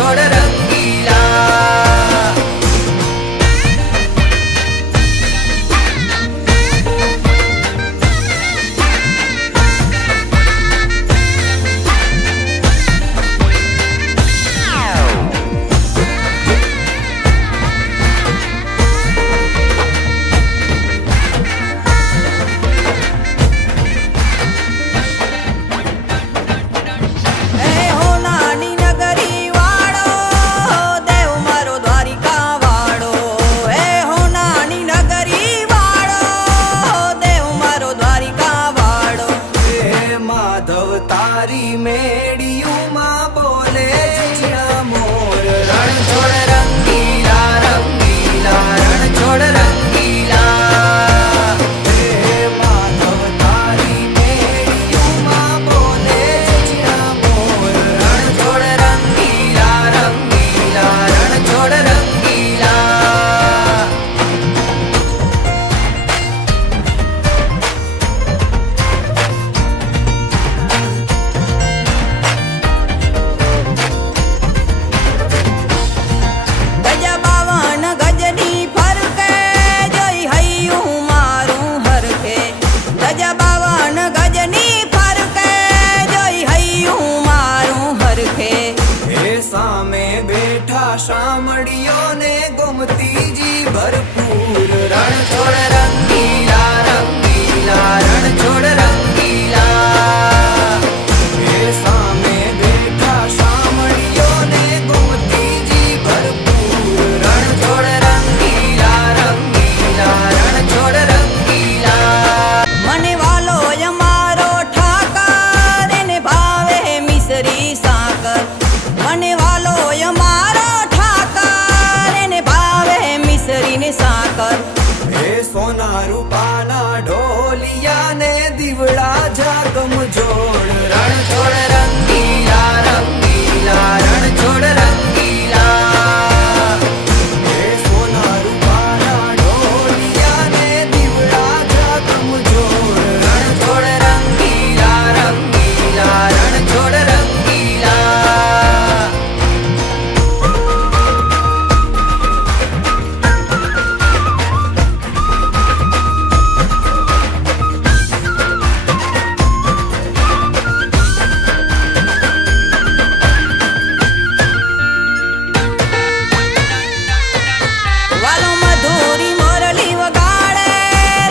છોડ રંગીલા। તારી મેડિયુમાં બોલે જીણા મોર રણ છોડ રંગીલા રંગીલા રણ છોડ રંગીલા। હે માધવ તારી મેડિયુમાં બોલે જીણા મોર રણ છોડ રંગીલા રંગીલા રણ છોડ રંગીલા। સામે બેઠા શામળીઓ ને ગોમતીજી ભરપૂર રણ છોડ રંગીલા રંગીલા રણ છોડ રંગીલા। એ સામે બેઠા શામળીઓ ને ગોમતીજી ભરપૂર રણ છોડ રંગીલા રંગીલા રણ છોડ રંગીલા। મને વાલો અમારો ઠાકર એને ભાવે મિસરી સાકર। મને વાલો અમારો ઠાકર એને ભાવે મિસરી ને સાકર। હે સોના રૂપાના ઢોલિયા ને દીવડા જાગમ જોડ રણ છોડ રંગીલા રંગીલા રણ છોડ રંગીલા। હે સોના રૂપાના ઢોલિયા ને દીવડા જાગમ જોડ રણ છોડ રંગીલા રંગીલા રણ છોડ રંગીલા। વાલો મધુરી મોરલી વગાડે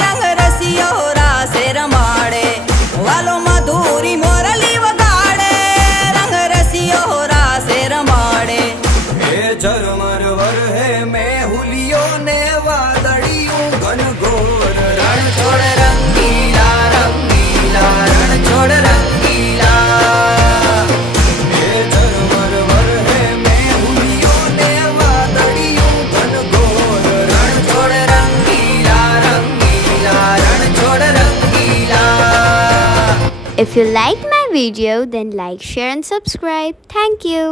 રંગ રસિયો રાસે રમાડે। વાલો મધુરી મોરલી વગાડે રંગ રસિયો રાસે રમાડે। હે ઝરમર વરહે મેહુલિયો ને વાદળિયું ઘનઘોર રણ છોડ રંગીલા રંગીલા રણ છોડ રંગીલા। હે ઝરમર વરહે મેહુલિયો ને વાદળિયું ઘનઘોર રણ છોડ રંગીલા રંગીલા રણ છોડ રંગીલા। If you like my video, then like, share and subscribe. Thank you.